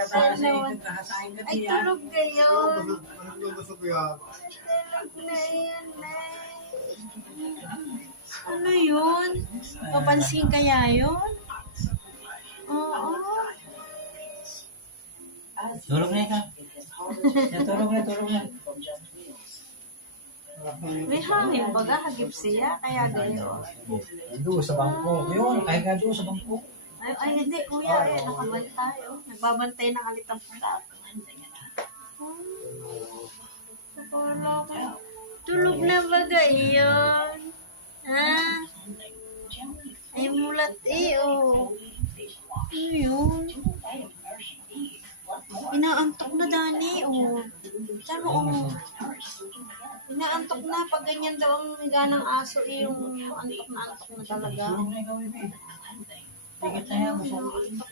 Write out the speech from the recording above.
Ay, tulog ngayon. Tulog na yan, Nay. Ano yun? Papansin kaya yun? Oo. Tulog na ikaw. Tulog na. May hangin baga, hagip siya, kaya gayon. Doon sa bangko. Yun, kaya ka doon sa bangko. Ay, hindi, kuya, nakabantay. Nagbabantay ng alitang pulat. Tulog na baga iyon. Ha? Ay, mulat oh. Ano yun? Inaantok na, Dani, oh. Saan mo, inaantok na. Pag ganyan daw ang higa ng aso, yung antok na talaga. Tulog na ikaw, baby. Tigit na yan. Inaantok na.